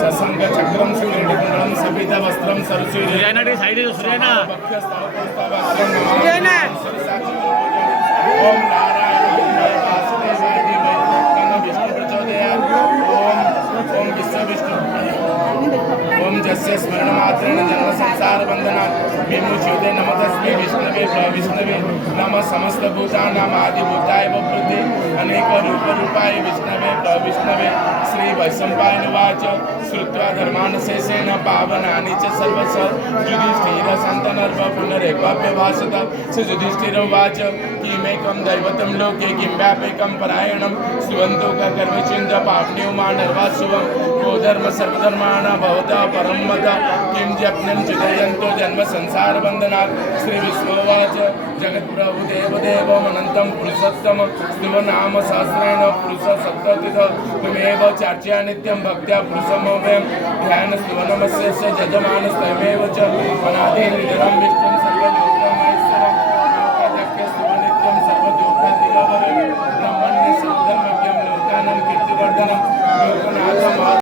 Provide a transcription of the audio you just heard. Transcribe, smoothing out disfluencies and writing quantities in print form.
ससंग चक्रम सुरेणिकुंडलम सबिता वस्त्रम सरस्वती सूर्याना रे साइड सूर्याना सूर्याना ओम नारायण वासुदेवाय धीमहि तन्नो विष्णु प्रचोदयात् ओम विष्णु ओम जस्य स्मरणमात्रेण जन्म संसार बंधनात् विमुच्यते नमः तस्मै विष्णवे प्रविष्णवे नमः समस्त भूतानां आदिभूताय वप्रति अनेक रूप रूपाय विष्णवे प्रविष्णवे श्री वैशंपायनवाच श्रुत्वा धर्मानशेषेण पावनानि च सर्वश युधिष्ठिर सन्तनर्व पुनरेकव्यभाषत स युधिष्ठिरोवाच किमेकं दैवतं लोके किं व्यापकं परायणं सुवन्तोकर्मचिन्त पाप्न्यो मानर्वासुवं को धर्म सर्वधर्माणां भवतः परं मत किं जप्नं चिदयन्तो जन्म संसारबन्धनात् श्रीविष्णुवाच जगत्प्रभु देवदेवमनन्तं पुरुषोत्तम स्तुवनाम सहस्रेण पुरुषसप्ततिः त्वमेव चार्च्या नित्यं भक्त्या पुरुषमव्ययं ध्यानस्तुवनमस्य जजमानस्तमेव च अनादिर्निधनं विष्णुं सर्वं